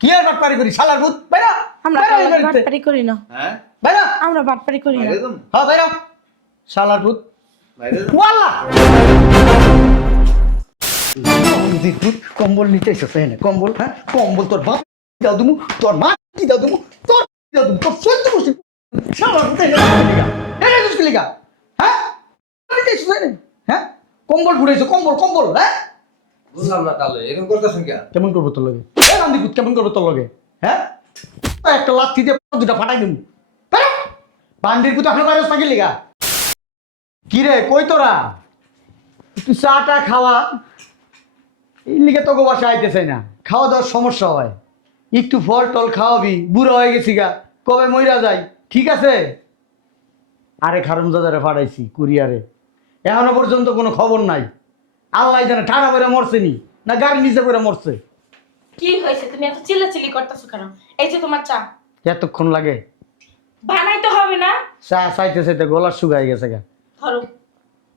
কি আর বাটপারি করি শালার ভূত বাইরা আমরা বাটপারি করি না। হ্যাঁ বাইরা আমরা বাটপারি করি না। হ্যাঁ বাইরা শালার ভূত বাইরে ওয়াল্লাহ ভূত কম্বল নিতে এসেছে না কম্বল হ্যাঁ কম্বল তোর বাপ দাও তুমি তোর মা কি দাও তুমি তোর দাও তুমি তোর সহ্য করছিস শালার ভূত এটা দুষ্টি লিগা হ্যাঁ নিতে এসেছে না হ্যাঁ কম্বল ঘুরেছো কম্বল কম্বল হ্যাঁ বুঝলাম না তাহলে এরকম করতেছেন কেন? কেমন করবো তোর লগে রান্দি ভূত কেমন করবো তোর লগে হ্যাঁ একটা লাথি দিয়ে দুটা ফাটাই দিন বান্ডির ভূত আপনার বাইরে থাকি লিগা কি রে কই তোরা একটু চাটা খাওয়া এই লিগে তোকে বাসা আইতেছে না খাওয়া দাওয়ার সমস্যা হয় একটু ফল টল খাওয়াবি বুড়ো হয়ে গেছি গা কবে মইরা যাই ঠিক আছে আরে খারমজাদারে ফাটাইছি কুরিয়ারে এখনো পর্যন্ত কোনো খবর নাই আল্লাহ জানে ঠাড়া করে মরছে নি না গাড়ি নিচে করে মরছে কি হয়েছে তুমি এত চিল্লাচিল্লি করতেছো কেন? এই যে তোমার চা এতক্ষণ লাগে বানাইতে হবে না? চা চাইতে চাইতে গলা শুকাই গেছে গা ধরো।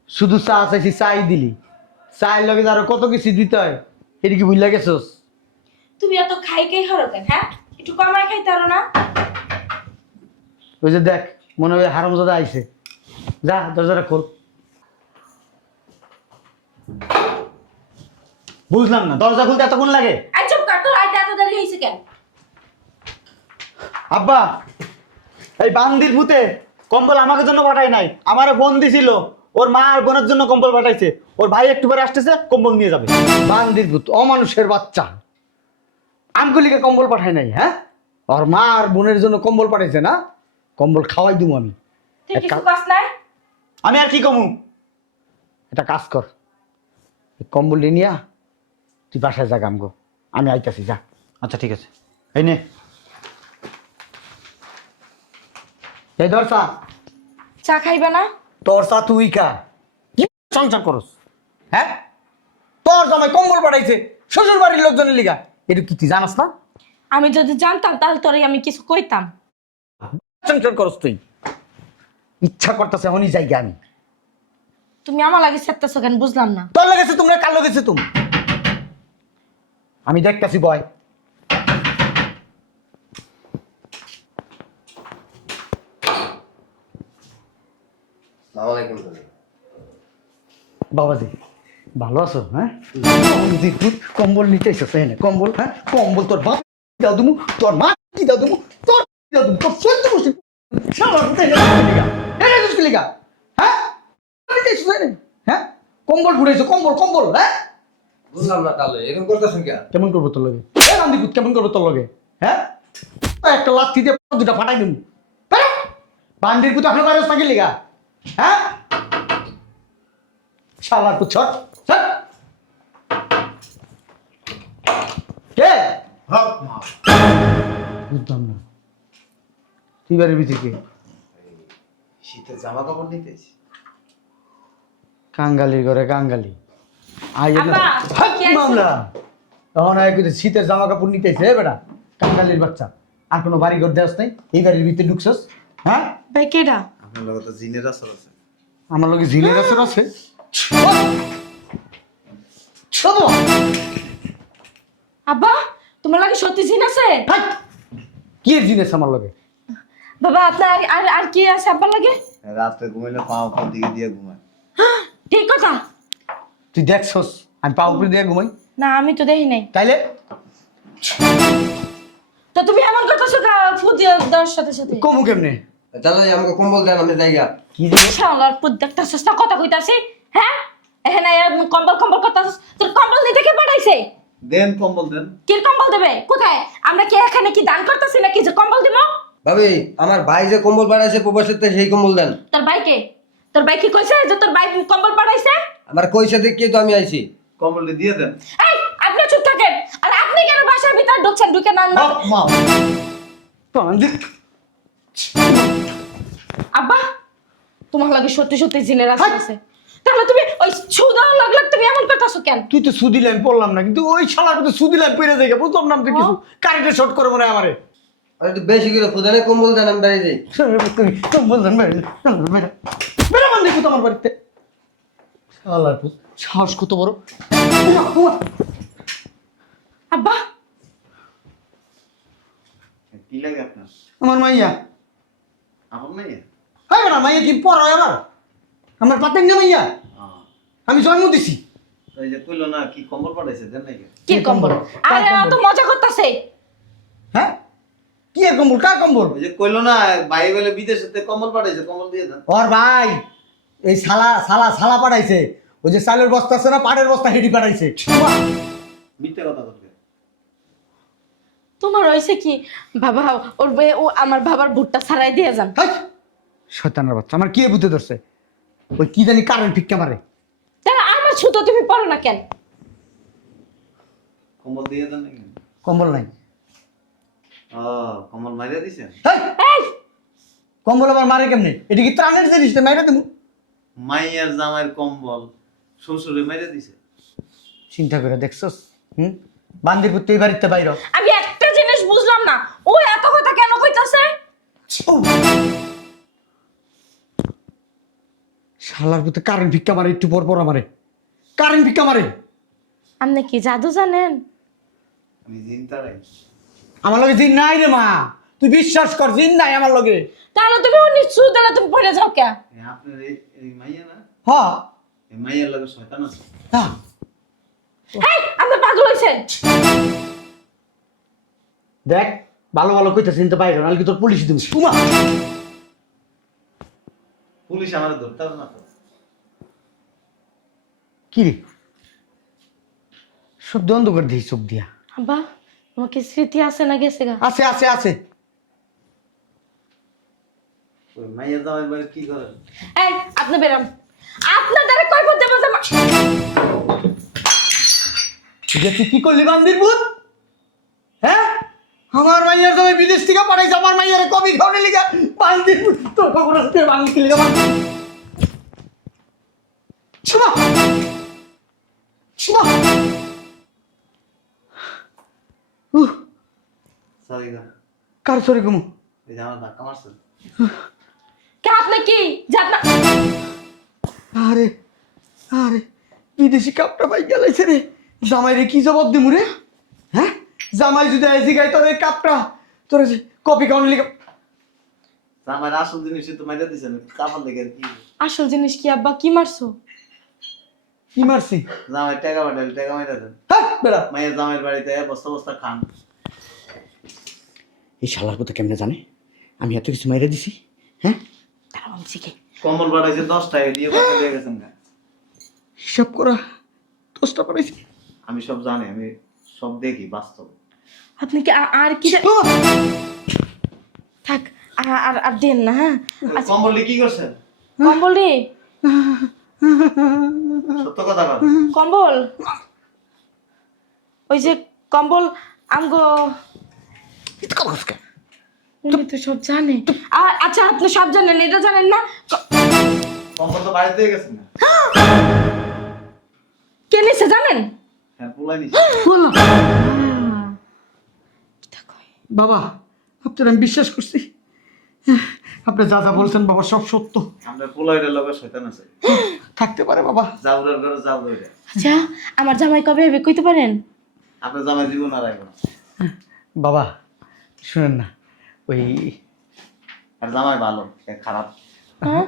শুধু চা চাইছি চাই দিলি চায়ের লগে আরো কত কিছু দিতে হয় এটা কি ভুল গেছোস তুমি এত খাই হরো কেন? হ্যাঁ, একটু কমায় খাইতে পারো না? ওই যে দেখ মনে হয় হারামজাদা আইছে যা দরজাটা খোল বুঝলাম না দরজা খুলতে এতক্ষণ লাগে আই চুপ কর, তোর আইতে এত দেরি হয়েছে কেন? আব্বা এই বান্দির ভূতে কম্বল আমাকে জন্য পাঠায় নাই আমারে বোন দিছিল ওর মা আর বোনের জন্য কম্বল পাঠাইছে ওর ভাই একটু পরে আসতেছে কম্বল নিয়ে যাবে বান্দির ভূত অমানুষের বাচ্চা আমগুলিকে কম্বল পাঠায় নাই হ্যাঁ ওর মা আর বোনের জন্য কম্বল পাঠাইছে না কম্বল খাওয়াই দিব আমি তুই কিছু কস নাই? আমি আর কি কমু এটা কাজ কর এই কম্বল নিয়া তুই বাসায় যা গামগো আমি আইতাছি যা আচ্ছা ঠিক আছে। এই নে এই ধর চা চা খাইবে না? তোর চা তুই খা কি সংসার করস হ্যাঁ তোর জামাই কম্বল পাঠাইছে শ্বশুর বাড়ির লোকজনের লিগা এটা কি তুই জানাস না আমি যদি জানতাম তাহলে তোরে আমি কিছু কইতাম। সংসার করস তুই ইচ্ছা করতেছে এমনই জায়গা আমি তুমি আমার লাগে চেপ্তাছো কেন বুঝলাম না। তোর লেগেছে তোমরা কার লেগেছে তুমি আমি দেখতেছি বয় আসসালামু আলাইকুম। বাবাজি ভালো আছো হ্যাঁ কম্বল নিতে এসেছে না কম্বল হ্যাঁ কম্বল তোর বাপ দাও তুমি তোর মা কি দাও তুমি তোর দাও তুমি তোর সহ্য করছিস হ্যাঁ নিতে এসেছে না হ্যাঁ কম্বল ঘুরেছো কম্বল কম্বল হ্যাঁ বুঝলাম না তাহলে এরকম করতেছেন কেন? কেমন করবো তোর লগে রান্দিপুত কেমন করবো তোর লগে হ্যাঁ একটা লাথি দিয়ে দুটা ফাটাই দিন বান্ডির পুতো আপনার বাইরে থাকি লিগা হ্যাঁ শালার পুত ছট ছট কে বুঝলাম না তুই বাড়ির ভিতরে কে শীতের জামা কাপড় নিতেছি। কাঙ্গালির ঘরে কাঙ্গালি আই আব্বা, কি আছে? মামলা তখন আয় কিন্তু শীতের জামা কাপড় নিতেছে বেটা কাঙ্গালির বাচ্চা আর কোনো বাড়ি ঘর দেওয়াস নাই এই বাড়ির ভিতরে ঢুকছস হ্যাঁ ভাই কেডা? আপনার লগে তো জিনের আসর আছে। আমার লগে জিনের আসর আছে আব্বা, তোমার লাগে সত্যি জিন আছে? কি এর জিনিস আমার লগে বাবা আপনার আর আর কি আছে আব্বার লাগে? রাতে ঘুমাইলে পা উপর দিকে দিয়ে ঘুমায়। ঠিক কথা। তুই দেখছস আমি পা উপরে দিয়ে ঘুমাই না আমি তো দেখি নাই। তাইলে তো তুমি এমন করতেছো ফুদি দেওয়ার সাথে সাথে? কমু কেমনে তাহলে আমাকে কম্বল দেন আমি জায়গা। কি রে শালার পুত দেখতাছস না কথা কইতাছি হ্যাঁ? এখানে কম্বল কম্বল করতাছস, তোর কম্বল নিতে কে পাঠাইছে? দেন কম্বল দেন। কি কম্বল দেবে? কোথায়? আমরা কি এখানে কি দান করতেছি নাকি যে কম্বল দিব? ভাবি আমার ভাই যে কম্বল বানাইছে প্রবাসের থেকে সেই কম্বল দেন। তোর ভাইকে? তোর ভাই কি কইছে যে তোর ভাই কম্বল পাঠাইছে? আমার কইছে দেখি তো আমি আইছি। কম্বলটা দিয়ে দেন। এই আপনি চুপ থাকেন। আর আপনি কেন বাসার ভিতর ঢুকছেন? ঢুকে না না। মা পান্ডিত আব্বা তোমার লাগে সত্যি সত্যি জিনের আসর আছে। তাহলে তুমি ওই সুদা লাগলে তুমি এমন করতেছো কেন? তুই তো সুদি লাইন পড়লাম না কিন্তু ওই শালার তো সুদি লাইন পেরে দেখে বুঝলাম না তো কিছু কারেন্টে শর্ট করে মনে হয় আমারে আর একটু বেশি করে ফুদানে কম্বল দেন আমি বাইরে যাই। বললেন বেড়া বান্ধি পুত আমার বাড়িতে শালার পুত সাহস কত বড় আব্বা কি লাগে আপনার? আমার মাইয়া। আপন মাইয়া? হয় না মাইয়া কি পর হয় আমার পাতেন না মাইয়া। আমি জন্ম দিছি। ওই যে কইলো না কি কম্বল পাঠাইছে দেন নাকি? কি কম্বল? আরে ও তো মজা করতেছে। হ্যাঁ কি এর কম্বল? কার কম্বল? ওই যে কইলো না ভাই বলে বিদেশেতে কম্বল পাঠাইছে, কম্বল দিয়ে দেন। ওর ভাই এই শালা পাঠাইছে। ওই যে চালের বস্তা আছে না, পাটের বস্তা হেঁটি পাঠাইছে। মিথ্যা কথা বলবে। তোমার হইছে কি বাবা? ও আমার বাবার বুটটা ছাড়াই দিয়ে যান। শয়তানের বাচ্চা, আমার কি বুঝতে ধরছে? ওই কি জানি কারেন্ট ফিক্কা মারে। তাহলে আমার ছুতো তুমি পড়ো না কেন? কম্বল দিয়ে দেন নাকি? কম্বল নাই। ও কম্বল মারিয়া দিছেন? এই কম্বল আবার মারে কেমনে? এটা কি ত্রাণের জিনিস না? মাইরা দেবো। মাইয়ার জামাইয়ের কম্বল শ্বশুরে মারিয়া দিছে। চিন্তা করে দেখছস? বান্দিপুর তুই বাড়িতে বাইর। আমি একটা জিনিস বুঝলাম না, ও এত কথা কেন কইতাছে? শালার পুতে কারেন্ট ভিক্ষা মারে, একটু পর পর মারে কারেন্ট ভিক্ষা মারে। আপনি কি জাদু জানেন? আমি জিনতারাই। আমার লগে জিন নাই রে মা, তুই বিশ্বাস কর, জিন নাই আমার লগে। তাহলে তুমি ও নিশ্চয় তাহলে তুমি পড়ে যাও কে? আপনার এই মাইয়া না? হ্যাঁ এই মাইয়ার লগে শয়তান আছে। হ্যাঁ এই আপনি পাগল হইছেন? দেখ ভালো ভালো কইতে চিনতে পাইরো, নাহলে কি তোর পুলিশ দিবি। উমা পুলিশ আমার ধরতে হবে না তো। কি রে সব দ্বন্দ্ব করে দিই চোখ দিয়া। আব্বা তোমার কি স্মৃতি আছে না গেছে গা? আছে আছে আছে। ওই মাইয়ার জামাইয়ের বাড়ি কি করেন? এই আপনি বেরাম, আপনার দ্বারা কয় করতে বলতে ঠিক আছে, কি করলি বান্দির ভূত? হ্যাঁ আমার মাইয়ার জামাই বিদেশ থেকে পাঠাইছে, আমার মাইয়ারে কবি খাওয়ানে লিগা। বান্দির ভূত তোর খবর আছে? বান্দি লিগা শুনো শুনো। সরি না, কার সরি গুমু? এই যে আমার ধাক্কা মারছেন। কে আপনি কি জানা? আরে আরে বিদেশি কাপটা পাই গেলাইছে রে। জামাই রে কি জবাব দিমু রে? হ্যাঁ জামাই যদি আইসি গাই তোর এই কাপটা তোর কপি খাওয়ানো লিগা। আমার আসল জিনিসই তো মাইরা দিছেন, কাপড় দেখে আর কি? আসল জিনিস কি আব্বা? কি মারছো? কি মারছি? জামাই টাকা পাঠালে টাকা মাইরা দেন। হ্যাঁ বেড়া। মায়ের জামাইয়ের বাড়িতে বস্তা বস্তা খান। এই শালার কথা কেমনে জানে আমি এত কিছু মাইরা দিছি? হ্যাঁ তারা আমি শিখে কম্বল পাঠাইছে 10 টাকা দিয়ে বাচ্চা দিয়ে গেছেন গা। হিসাব করা 10টা পাঠাইছি। আমি সব জানি, আমি সব দেখি বাস্তব। আপনি কি আর কি থাক আর আর দেন না। হ্যাঁ কম্বল কি করছেন? কম্বল রে, সত্য কথা বল। কম্বল ওই যে কম্বল আমগো উনি তো সব জানে। আচ্ছা আপনি সব জানেন, এটা জানেন না? কম্বল তো বাড়িতে গেছেন না। কে নিছে জানেন? হ্যাঁ পোলাই নিছে। বাবা আপনার আমি বিশ্বাস করছি, আপনি যা যা বলছেন বাবা সব সত্য। আমরা পোলাইয়ের লগে শয়তান আছে। থাকতে পারে বাবা। জাউরার ঘরে জাউরা। আচ্ছা আমার জামাই কবে হবে কইতে পারেন? আপনার জামাই জীবন আর আইব না। বাবা শুনেন না, ওই আর জামাই ভালো, সে খারাপ। হ্যাঁ?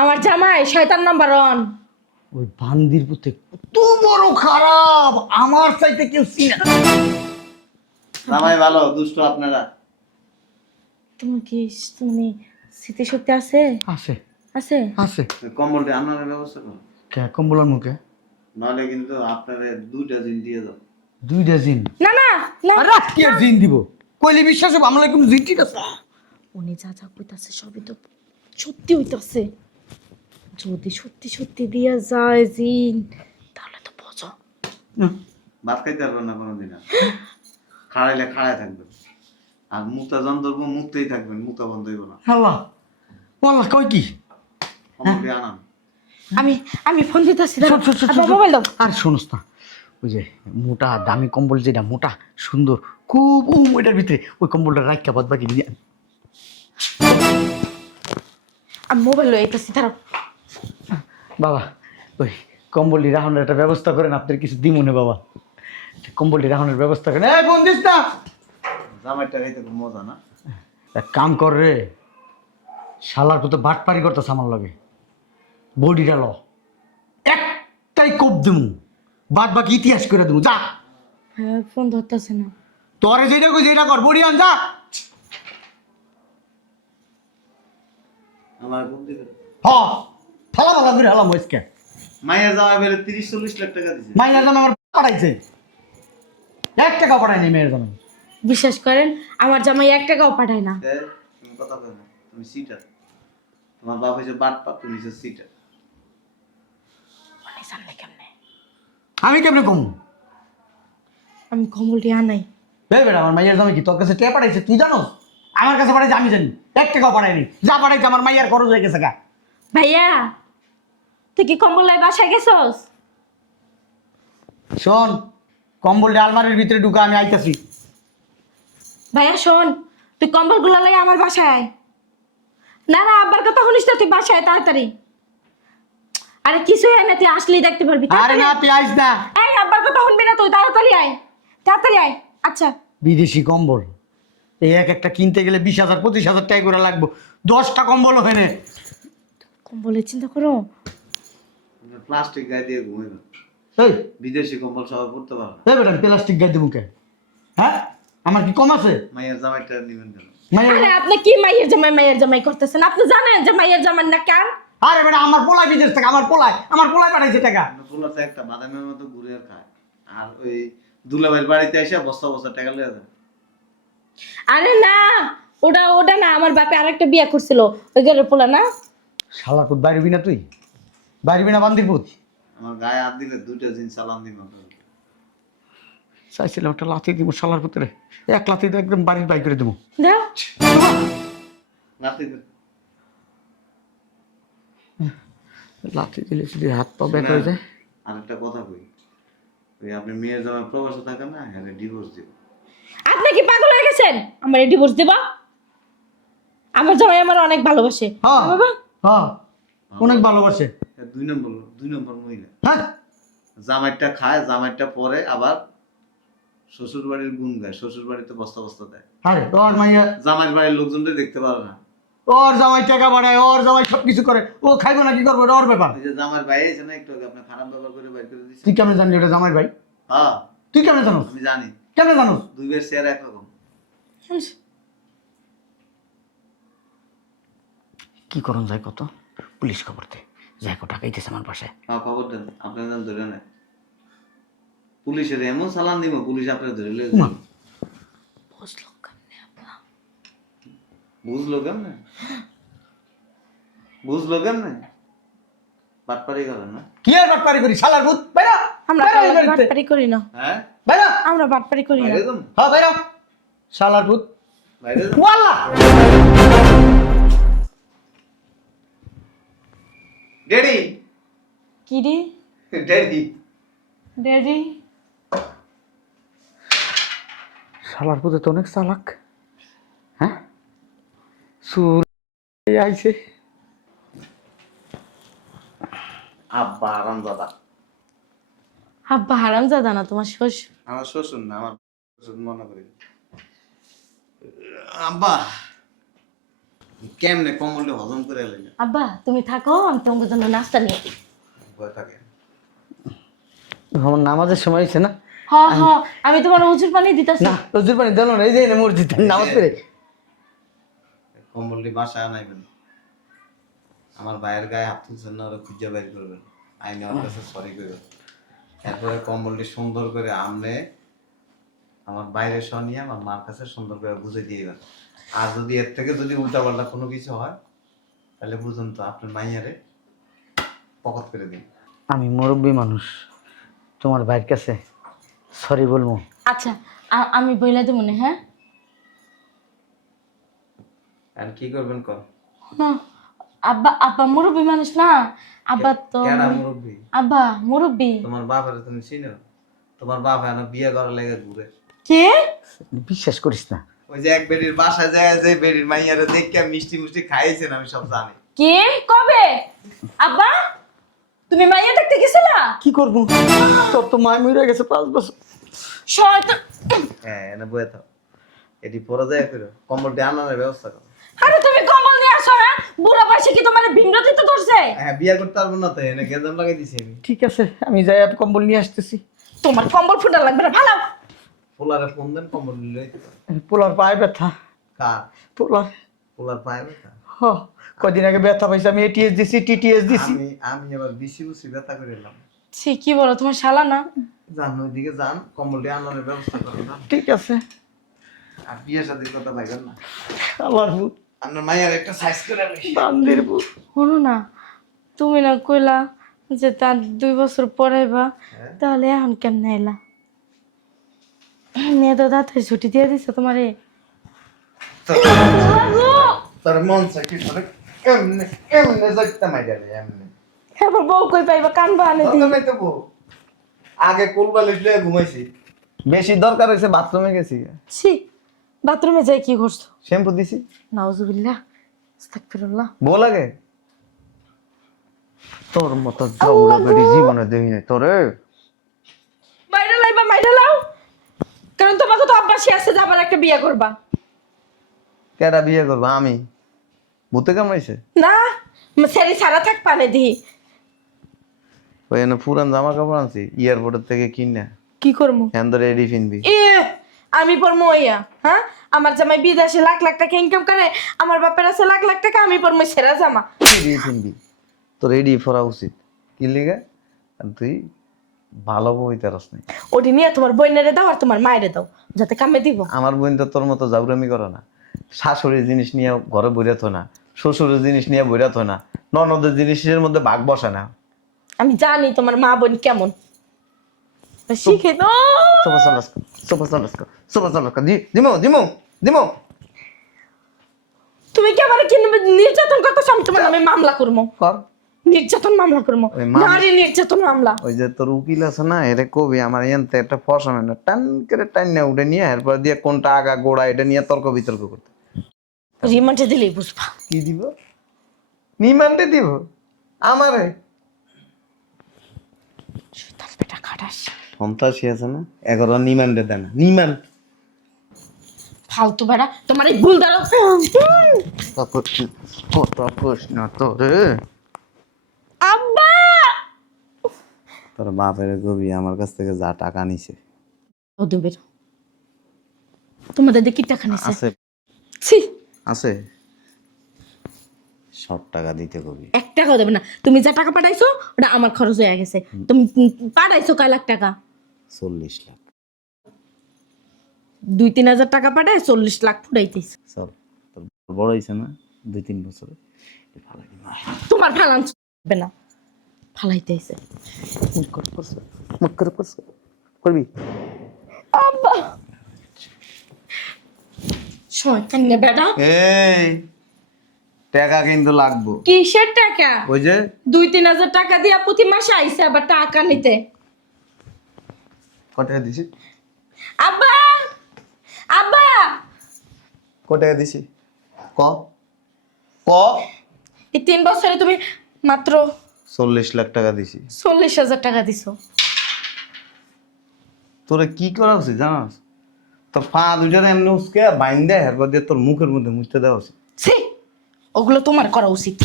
আমার জামাই শয়তান নাম্বার 1। ওই বান্দির পুতে কত বড় খারাপ, আমার চাইতে কেউ চিনে না। জামাই ভালো, দুষ্ট আপনারা। তুমি কি তুমি স্মৃতি শক্তি আছে? আছে আছে আছে। কম্বলটা আপনার ব্যবস্থা করুন, কে কম্বলের মুখে নাহলে কিন্তু আপনারে 2টা দিন দিয়ে দাও। 2টা জিন? না না না আরে কি আর জিন দিব? কইলে বিশ্বাস হবে? আমরা কোন জিন ঠিক আছে? উনি যা যা কইতাছে সবই তো সত্যি হইতাছে। যদি সত্যি সত্যি দিয়া যায় জিন তাহলে তো বোঝো। ভাত খাইতে পারবেন না কোনোদিন। খাড়াইলে খাড়ায় থাকবেন, আর মুক্তা যন্ত্র মুক্তেই থাকবেন, মুক্তা বন্ধ হইব না। আল্লাহ আল্লাহ কই কি? কম্বলটি আনান। আমি আমি ফোন দিতেছি, শোন, শোন, শোন, শোন, মোবাইল দাও। আর শোনস না, ওই যে মোটা দামি কম্বল যেটা মোটা সুন্দর খুব ওইটার ভিতরে ওই কম্বলটা রাখা বাদ বাকি দিয়ে আমি মোবাইল লই আইতাছি, দাঁড়াও। বাবা ওই কম্বলটি রাখনের একটা ব্যবস্থা করেন, আপনার কিছু দিমনে বাবা, কম্বলটি রাখনের ব্যবস্থা করেন। এই ফোন দিস না। জামাইটা খাইতে খুব মজা না? এক কাম কর রে, শালার কত বাটপারি করতেছে আমার লগে, বডিটা ল, একটাই কোপ দিমু, বাদ বাকি ইতিহাস করে দেবো। যা, হ্যাঁ ফোন ধরতেছে না। তোরে যেটা কই যেটা কর, বডি আন, যা। আমার কোন দিকে হ, ফালা ফালা করে হলাম আজকে। মায়ের জামাই বেলে 30-40 লাখ টাকা দিছে। মাইয়ার জামা আমার পাঠাইছে, 1 টাকা পাঠায়নি মেয়ের জামা। বিশ্বাস করেন আমার জামাই 1 টাকাও পাঠায় না। তুমি কথা কই না, তুমি সিটার। তোমার বাপ হইছে বাটপার, তুমি হইছে সিটার। মানে জানলে কেমনে? আমি কেমনে কম? আমি কম্বলটি আনাই। বেটা, আমার মাইয়ার জামা কি তোর কাছে কে পাঠাইছে তুই জানো? আমার কাছে পাঠাইছে আমি জানি, 1 টাকাও পাঠায়নি। যা পাঠাইছে আমার মাইয়ার খরচ হয়ে গেছে গা। ভাইয়া তুই কি কম্বল লাই বাসায় গেছস? শোন, কম্বলটা আলমারির ভিতরে ঢুকা, আমি আইতাছি। ভাইয়া শোন, তুই কম্বল গুলা লাই আমার বাসায় আয়। না না আব্বার কথা শুনিস না, তুই বাসায় আয় তাড়াতাড়ি। আরে কিছু হয় না, তুই আসলেই দেখতে পারবি। আরে তাড়াতাড়ি না, আয়। তুই আইস না। এই আব্বার কথা শুনবি না তুই, তাড়াতাড়ি আয়, তাড়াতাড়ি আয়। আচ্ছা বিদেশি কম্বল এই একটা কিনতে গেলে 20,000 25,000 টাকা করে লাগবে। 10টা কম্বল হয় না। কম্বলের চিন্তা করো। তুমি প্লাস্টিক গায়ে দিয়ে ঘুমাইবে। এই বিদেশি কম্বল সবাই পড়তে পারে না। এই বেটা, প্লাস্টিক গায়ে দেবো কে? হ্যাঁ, আমার কি কম আছে? মায়ের জামাইটা নিবেন কেন? মাইয়ার, আরে আপনি কি মাইয়ের জামাই করতেছেন? আপনি জানেন যে মাইয়ের জামাই না কার? আরে বেটা, আমার পোলাই বিদেশ থেকে, আমার পোলাই পাঠাইছে টাকা। ফুলাতে একটা বাদামের মতো ঘুরে আর খায়। আর ওই দুলাভাইয়ের বাড়িতে এসে বস্তা বস্তা টাকা লয়ে যায়। আরে না, ওটা না, আমার বাপে আরেকটা বিয়ে করছিল, ওই ঘরের পোলা না। শালার পুত বাইরবি না তুই, বাইরবি না বান্দির পুত। আমার গায়ে হাত দিলে 2টা জিন সালাম দিব। চাইছিলাম একটা লাথি দিব শালার পুত্রে, 1 লাথি দিয়ে একদম বাড়ির বাই করে দেবো। দাও নাতি লাথি দিলে যদি হাত পা ব্যাক হয়ে যায়। আরেকটা কথা কই, ওই আপনি মেয়ের জামাই প্রবাসে থাকেন না, হ্যাঁ ডিভোর্স দিব। আপনি কি পাগল হয়ে গেছেন? আমার ডিভোর্স দেবা? আমার জামাই আমার অনেক ভালোবাসে। হ্যাঁ বাবা হ্যাঁ, অনেক ভালোবাসে। 2 নম্বর মহিলা। হ্যাঁ, জামাইটা খায়, জামাইটা পরে আবার শ্বশুর বাড়ির গুণ গায়, শ্বশুর বাড়িতে বস্তা বস্তা দেয়। আরে ওর মাইয়া, জামাইয়ের বাড়ির লোকজনদের দেখতে পারে না। ওর জামাই টাকা বাড়ায়, ওর জামাই সবকিছু করে, ও খাইবো না কি করবো, এটা ওর ব্যাপার। ওই যে জামাইয়ের ভাই আছে না, একটু আগে আপনার খারাপ ব্যবহার করে বাইর করে দিচ্ছে। তুই কেমন জানলি ওটা জামাই ভাই? হ্যাঁ তুই কেমন জানোস? আমি জানি, কেমন জানোস? 2 বের শেয়ার একরকম। কি করুন যায় কত, পুলিশ খবর দে, যাই কো টাকাইতেছে আমার পাশে। হ্যাঁ খবর দেন, আপনার নাম ধরে নেয়। পুলিশের এমন চালান দিব, পুলিশ আপনার ধরে লিয়ে যাবে। বুঝলো কেমনে আপা? বুঝলো কেমনে? বুঝলো কেমনে? বাটপারি করেন না? কি আর বাটপারি করি শালার ভূত, বাইরা। আমরা বাইরা এই বাড়িতে। বাটপারি করি না, হ্যাঁ বাইরা। আমরা বাটপারি করি না। বাইরে যান, হ্যাঁ বাইরা, শালার ভূত। বাইরে যান। ওয়াল্লাহ, ড্যাডি, কি রে ড্যাডি। ড্যাডি? শালার ভূত তো অনেক চালাক। হ্যাঁ, সুর আইছে। আব্বা আরামদাদা। আব্বা হারামজাদা না, তোমার শ্বশুর। আমার শ্বশুর না, আমার শ্বশুর মনে করি। আব্বা কেমনে কমলে হজম করে এলেন? আব্বা তুমি থাকো, আমি তোমার জন্য নাস্তা নিয়ে দিই। ভয় থাকে। আমার নামাজের সময় হয়েছে না? হ্যাঁ হ্যাঁ, আমি তোমার উজুর পানি দিতেছি। না, রোজুর পানি দিল না, এই যে মসজিদ নামাজ পড়ে। কম্বলটি বাসায় আনাইবেন। আমার ভাইয়ের গায়ে হাত তুলছেন না, ওরা খুঁজে বের করবেন, আইনে ওর কাছে সরি করবেন। এরপরে কম্বলটি সুন্দর করে আমনে আমার বাইরে সহ নিয়ে আমার মার কাছে সুন্দর করে বুঝে দিয়েবেন। আর যদি এর থেকে যদি উল্টাপাল্টা কোনো কিছু হয়, তাহলে বুঝুন তো আপনার মাইয়ারে পকত করে দিন। আমি মুরব্বী মানুষ, তোমার ভাইয়ের কাছে সরি বলবো। আচ্ছা আমি বইলা দেবো না। হ্যাঁ আর কি করবেন কর? না, আব্বা মুরব্বী মানুষ না। আব্বা তো কেডা মুরব্বি? আব্বা মুরব্বী। তোমার বাপের তুমি চিনো? তোমার বাপ এখন বিয়ে করার লেগে ঘুরে। কে? বিশ্বাস করিস না। ওই যে এক বেডির বাসায় যায়, যে বেডির মাইয়ারে দেখে মিষ্টি মিষ্টি খাইয়েছেন, আমি সব জানি। কে? কবে? আব্বা তুমি মাইয়া দেখতে গেছিলা? কি করবো, তোর তো মায় মরে গেছে 5 বছর। শয়তান। হ্যাঁ এনে বয়ে থাও। এটি পরে যায় করো, কম্বলটি আনার ব্যবস্থা করো। আরে তুমি কম্বল নিয়ে আসো। হ্যাঁ, বুড়া বয়সে কি তোমার ভিমরতিতে ধরছে? হ্যাঁ, বিয়ে করতে পারবো না তো, এনে গেঁদাম লাগাই দিছি আমি। ঠিক আছে, আমি যাই আর কম্বল নিয়ে আসতেছি। তোমার কম্বল ফুটা লাগবে না, ভালো। পোলারে ফোন দেন, কম্বল লইতে পারে। পোলার পায়ে ব্যথা। কার? পোলার। পোলার পায়ে ব্যথা? হ, কদিন আগে ব্যথা পাইছে, আমি এটিএস দিছি, টিটিএস দিছি। আমি আবার বিসি বুসি ব্যথা করে এলাম। সে কি বলো, তোমার শালা না? যান ওইদিকে যান, কম্বলটি আনার ব্যবস্থা করো না। ঠিক আছে। আর বিয়ের সাথে কথা লাগবেন না। আমার ভূত, আপনার মায়ের একটা সাইজ করে লই। বান্দির ভূত। শোনো না, তুমি না কইলা যে তার 2 বছর পড়াইবা, তাহলে এখন কেমনে এলা? নিয়ে তো দাঁতের ছুটি দিয়ে দিছে তোমারে। তোর মন চাই তোর কেমনে কেমনে যাইতে মাইডালে এমনি। এবার বউ কই পাইবা, কানবা আনে দি। নাই তো বউ, আগে কোলবা লিখলে ঘুমাইছি, বেশি দরকার হইছে বাথরুমে গেছি, ছি, বাথরুমে যাই কি করছো? শ্যাম্পু দিছি। নাউজুবিল্লাহ, আস্তাগফিরুল্লাহ। বউ লাগে তোর মতো জৌড়া বেড়ি জীবনে দেই নাই তোরে। মাইরা লাইবা, মাইরা লাও, কারণ তোমাকে তো অভ্যাসই আছে যে আবার একটা বিয়ে করবা। কেডা বিয়ে করবো? আমি? ভূতে কামড়াইছে? না, সেরি সারা থাক পানে দি। ওই এনে পুরান জামা কাপড় আনছি এয়ারপোর্টের থেকে কিনা, কি করমু? হ্যাঁ ধরে রেডি ফিনবি। এ আমি পড়মু ইয়া, হ্যাঁ? আমার জামাই বিদেশে লাখ লাখ টাকা ইনকাম করে, আমার বাপের আছে লাখ লাখ টাকা, আমি পড়মু সেরা জামা। রেডি ফিনবি, তো রেডি পরা উচিত। কি লিগে? আর তুই ভালো বই তারস নাই। ওটি নিয়ে তোমার বোনেরে দাও আর তোমার মায়েরে দাও, যাতে কামে দিব। আমার বোন তো তোর মতো জাউরামি করে না। শাশুড়ির জিনিস নিয়ে ঘরে বইরাত না, শ্বশুরের জিনিস নিয়ে বইরাত না, ননদের জিনিসের মধ্যে ভাগ বসে না। আমি জানি তোমার মা বোন কেমন, শিখে দাও। Sofa সালাস sofa সালাস sofa সালাস দিমো দিমো দিমো। তুমি কি আমার কি নির্যাতন করতেছ? আমি তোমার নামে মামলা করবো, কর। নির্যাতন মামলা করবো, ওই মামলা- নারী নির্যাতন মামলা। ওই যে তোর উকিল আছে না, এরে কবি আমার এনতে একটা ফসা না টান করে টান না উঠে নিয়ে এরপর দিয়ে কোনটা আগা গোড়া এটা নিয়ে তর্ক বিতর্ক করতে। রিমান্ডে দিলেই বুঝবা। কি দিব? নিমান্ডে দিব আমারে? শয়তান বেটা খাটাস, সন্ত্রাসী আছে না, 11 নিমান্ডে দেয় না। নিমান্ড ফালতু বেটা, তোমার এই ভুল দ্বারা। কত প্রশ্ন তোরে। আব্বা, তোর বাপের কবি আমার কাছ থেকে যা টাকা নিছে। ও দুবের তোমাদের দেখি টাকা নিছে? আছে ছি, আছে, সব টাকা দিতে কবি। 1 টাকাও দেবে না। তুমি যা টাকা পাঠাইছো ওটা আমার খরচ হয়ে গেছে। তুমি পাঠাইছো কয় লাখ টাকা? 40 লাখ। 2-3 হাজার টাকা পাঠায় 40 লাখ ফুটাইতেছ। চল, তোর বড় হয়েছে না 2-3 বছরে, ভালো কি না? তোমার ফালান হবে না, ফালাইতেছে। মুখ করে করছে, মুখ করে করছে করবি। আব্বা, শয়তান নে বেটা। এই টাকা কিন্তু লাগবো। কিসের টাকা? ওই যে 2-3 হাজার টাকা দিয়া প্রতি মাসে আইছে আবার টাকা নিতে। কত টাকা দিছি? আব্বা, আব্বা, কত টাকা দিছি ক ক? এই 3 বছরে তুমি মাত্র 40 লাখ টাকা দিছি। 40,000 টাকা দিছো। তোরে কি করা উচিত জানাস? তোর পা দুইটারে এমনি উসকে বাইন দেয়, এরপর দিয়ে তোর মুখের মধ্যে মুছতে দেওয়া উচিত। ছি, ওগুলো তোমার করা উচিত।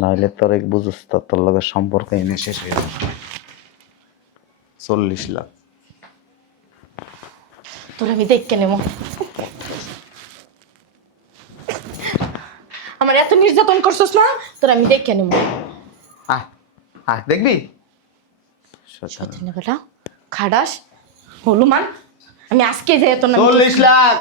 নাহলে তোর এক বুঝস তোর লগে সম্পর্ক এনে শেষ হয়ে যাবে। 40 লাখ তোর আমি দেখকে নেব। আমার এত নির্যাতন করছস না, তোর আমি দেখকে নেব। আয় আয় দেখবি। বেটা খাডাস হলুমান, আমি আজকে যাই তো না। 40 লাখ